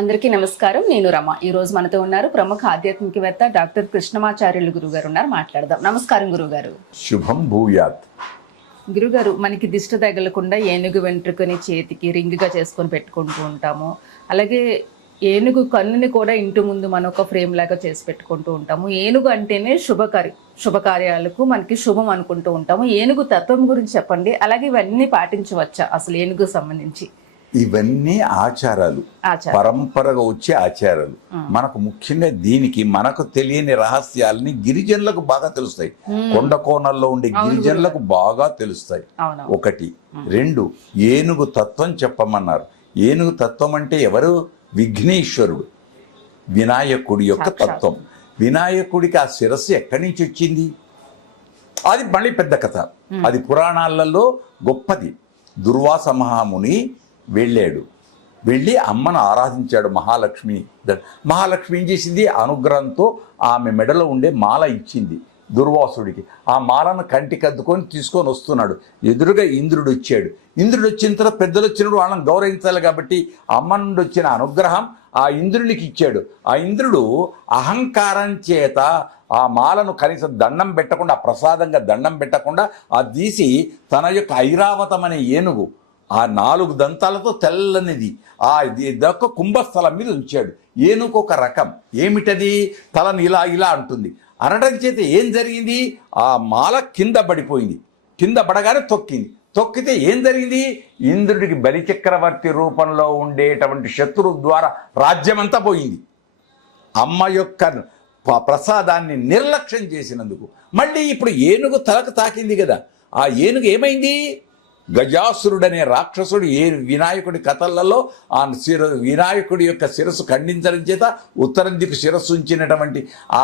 అందరికీ నమస్కారం. నేను రమ. ఈ రోజు మనతో ఉన్నారు ప్రముఖ ఆధ్యాత్మికవేత్త డాక్టర్ కృష్ణమాచార్యులు గురుగారు ఉన్నారు. మాట్లాడదాం. నమస్కారం గురుగారు. శుభం భూయాత్. గురుగారు, మనకి దిష్టి తగలకుండా ఏనుగు వెంట్రుకని చేతికి రింగ్గా చేసుకొని పెట్టుకుంటూ ఉంటాము. అలాగే ఏనుగు కన్నుని కూడా ఇంటి ముందు మనం ఒక ఫ్రేమ్ లాగా చేసి పెట్టుకుంటూ ఉంటాము. ఏనుగు అంటేనే శుభకార్యాలకు మనకి శుభం అనుకుంటూ ఉంటాము. ఏనుగు తత్వం గురించి చెప్పండి. అలాగే ఇవన్నీ పాటించవచ్చా అసలు ఏనుగు సంబంధించి? ఇవన్నీ ఆచారాలు, పరంపరగా వచ్చే ఆచారాలు. మనకు ముఖ్యంగా దీనికి మనకు తెలియని రహస్యాలని గిరిజనులకు బాగా తెలుస్తాయి. కొండ కోణల్లో ఉండే గిరిజనులకు బాగా తెలుస్తాయి. ఒకటి. రెండు, ఏనుగు తత్వం చెప్పమన్నారు. ఏనుగు తత్వం అంటే ఎవరు? విఘ్నేశ్వరుడు, వినాయకుడి యొక్క తత్వం. వినాయకుడికి ఆ శిరస్సు ఎక్కడి నుంచి వచ్చింది? అది మళ్ళీ పెద్ద కథ. అది పురాణాలలో గొప్పది. దుర్వాస మహాముని వెళ్ళి అమ్మను ఆరాధించాడు. మహాలక్ష్మి ఏం చేసింది? అనుగ్రహంతో ఆమె మెడలో ఉండే మాల ఇచ్చింది దుర్వాసుడికి. ఆ మాలను కంటికి అద్దుకొని తీసుకొని వస్తున్నాడు. ఎదురుగా ఇంద్రుడు వచ్చాడు. ఇంద్రుడు వచ్చిన తర్వాత పెద్దలు వచ్చినప్పుడు వాళ్ళని గౌరవించాలి కాబట్టి అమ్మ నుండి వచ్చిన అనుగ్రహం ఆ ఇంద్రునికి ఇచ్చాడు. ఆ ఇంద్రుడు అహంకారం చేత ఆ మాలను కనీసం దండం పెట్టకుండా, ప్రసాదంగా దండం పెట్టకుండా అది తీసి తన యొక్క ఐరావతం అనే ఏనుగు, ఆ 4 దంతాలతో తెల్లనిది, ఆ ఇదొక కుంభస్థలం మీద ఉంచాడు. ఏనుగు ఒక రకం. ఏమిటది? తలని ఇలా ఇలా అంటుంది. అనడం చేత ఏం జరిగింది? ఆ మాల కింద పడిపోయింది. కింద పడగానే తొక్కితే ఏం జరిగింది? ఇంద్రుడికి బలిచక్రవర్తి రూపంలో ఉండేటువంటి శత్రువు ద్వారా రాజ్యమంతా పోయింది. అమ్మ యొక్క ప్రసాదాన్ని నిర్లక్ష్యం చేసినందుకు. మళ్ళీ ఇప్పుడు ఏనుగు తలకు తాకింది కదా. ఆ ఏనుగు ఏమైంది? గజాసురుడనే రాక్షసుడు వినాయకుడి కథలలో ఆ వినాయకుడి యొక్క శిరస్సు ఖండించడం చేత ఉత్తరం దిక్కు శిరస్సు ఉంచినటువంటి ఆ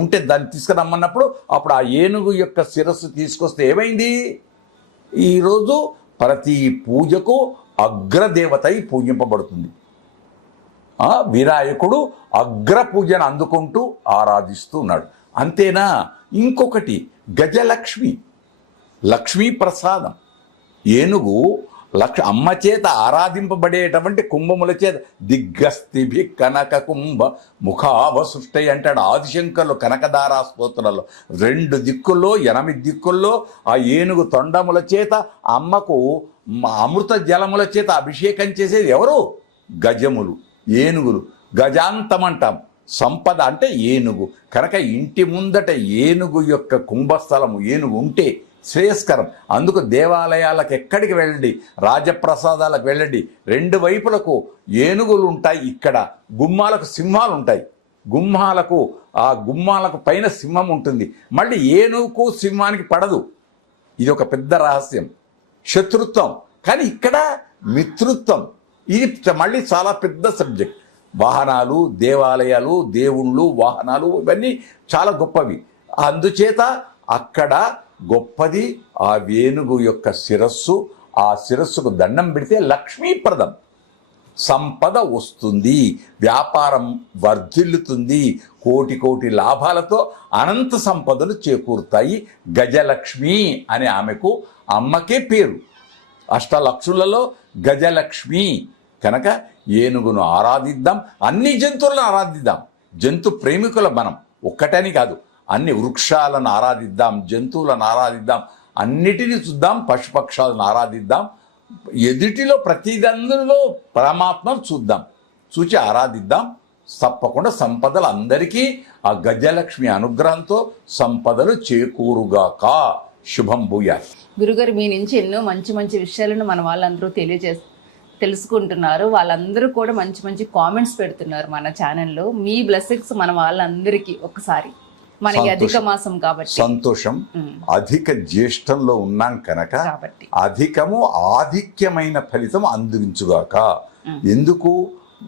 ఉంటే దాన్ని తీసుకురమ్మన్నప్పుడు అప్పుడు ఆ ఏనుగు యొక్క శిరస్సు తీసుకొస్తే ఏమైంది? ఈరోజు ప్రతి పూజకు అగ్రదేవత పూజింపబడుతుంది. వినాయకుడు అగ్ర పూజను అందుకుంటూ ఆరాధిస్తూ ఉన్నాడు. అంతేనా? ఇంకొకటి గజలక్ష్మి, లక్ష్మీ ప్రసాదం. ఏనుగు అమ్మ చేత ఆరాధింపబడేటువంటి కుంభముల చేత దిగ్గస్తిభి కనక కుంభ ముఖావసృష్టై అంటాడు ఆదిశంకర్లు కనకదారా స్తోత్రాల్లో. 2 దిక్కుల్లో 8 దిక్కుల్లో ఆ ఏనుగు తొండముల చేత అమ్మకు అమృత జలముల చేత అభిషేకం చేసేది ఎవరు? గజములు, ఏనుగులు. గజాంతం అంటాం. సంపద అంటే ఏనుగు. కనుక ఇంటి ముందట ఏనుగు యొక్క కుంభస్థలము ఏనుగు ఉంటే శ్రేయస్కరం. అందుకు దేవాలయాలకు ఎక్కడికి వెళ్ళండి, రాజప్రసాదాలకు వెళ్ళండి, 2 వైపులకు ఏనుగులు ఉంటాయి. ఇక్కడ గుమ్మాలకు సింహాలు ఉంటాయి. గుమ్మాలకు పైన సింహం ఉంటుంది. మళ్ళీ ఏనుగుకు సింహానికి పడదు. ఇది ఒక పెద్ద రహస్యం. శత్రుత్వం. కానీ ఇక్కడ మిత్రుత్వం. ఇది మళ్ళీ చాలా పెద్ద సబ్జెక్ట్. వాహనాలు, దేవాలయాలు, దేవుళ్ళు, వాహనాలు ఇవన్నీ చాలా గొప్పవి. అందుచేత అక్కడ గొప్పది ఆ వేణుగు యొక్క శిరస్సు. ఆ శిరస్సుకు దండం పెడితే లక్ష్మీప్రదం, సంపద వస్తుంది, వ్యాపారం వర్ధిల్లుతుంది, కోటి లాభాలతో అనంత సంపదలు చేకూరుతాయి. గజలక్ష్మి అనే ఆమెకు అమ్మకే పేరు. అష్టలక్ష్ములలో గజలక్ష్మి. కనుక ఏనుగును ఆరాధిద్దాం, అన్ని జంతువులను ఆరాధిద్దాం. జంతు ప్రేమికుల మనం ఒక్కటని కాదు, అన్ని వృక్షాలను ఆరాధిద్దాం, జంతువులను ఆరాధిద్దాం, అన్నిటినీ చూద్దాం, పశుపక్షాలను ఆరాధిద్దాం. ఎదుటిలో ప్రతిదందులో పరమాత్మను చూచి ఆరాధిద్దాం. తప్పకుండా సంపదలు అందరికీ ఆ గజలక్ష్మి అనుగ్రహంతో సంపదలు చేకూరుగాక. శుభం భూయా. గురుగారు, మీ నుంచి ఎన్నో మంచి విషయాలను మన వాళ్ళందరూ తెలుసుకుంటున్నారు. వాళ్ళందరూ కూడా మంచి కామెంట్స్ పెడుతున్నారు మన ఛానల్లో. మీ బ్లెస్సింగ్స్ మన వాళ్ళందరికీ ఒకసారి. మనకి అధిక మాసం కాబట్టి సంతోషం. అధిక జ్యేష్ఠంలో ఉన్నాం కనుక అధికము ఆధిక్యమైన ఫలితం అందించుగాక. ఎందుకు?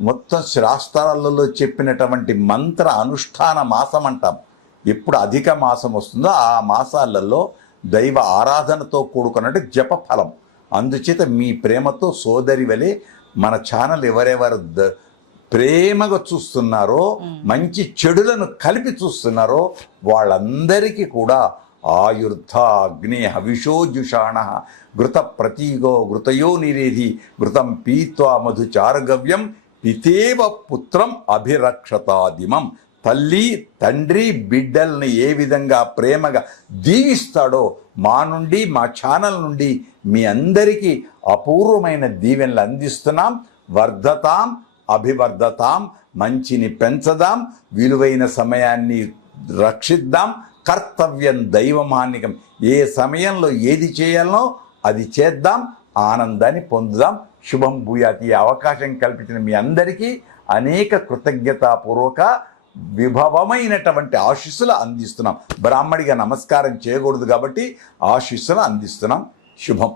మొత్తం శాస్త్రాలలో చెప్పినటువంటి మంత్ర అనుష్ఠాన మాసం అంటాం. ఎప్పుడు అధిక మాసం వస్తుందో ఆ మాసాలలో దైవ ఆరాధనతో కూడుకున్నట్టు జప ఫలం. అందుచేత మీ ప్రేమతో సోదరి వలె మన ఛానల్ ఎవరెవరు ప్రేమగా చూస్తున్నారో, మంచి చెడులను కలిపి చూస్తున్నారో వాళ్ళందరికీ కూడా ఆయుర్ధ అగ్ని హవిషోజుషాణ ఘృత ప్రతీగో ఘృతయో నిరేధి ఘృతం పీత్వా మధుచారగవ్యం పితేవ పుత్రం అభిరక్షతాదిమం. తల్లి తండ్రి బిడ్డల్ని ఏ విధంగా ప్రేమగా దీవిస్తాడో మా నుండి, మా ఛానల్ నుండి మీ అందరికీ అపూర్వమైన దీవెనలు అందిస్తున్నాం. వర్ధతాం అభివర్ధతాం. మంచిని పెంచదాం, విలువైన సమయాన్ని రక్షిద్దాం. కర్తవ్యం దైవమాన్నికం. ఏ సమయంలో ఏది చేయాలనో అది చేద్దాం, ఆనందాన్ని పొందుదాం. శుభం భూయాత్. ఈ అవకాశం కల్పించిన మీ అందరికీ అనేక కృతజ్ఞతాపూర్వక విభవమైనటువంటి ఆశీస్సులు అందిస్తున్నాం. బ్రాహ్మడిగా నమస్కారం చేయకూడదు కాబట్టి ఆశీస్సులు అందిస్తున్నాం. శుభం.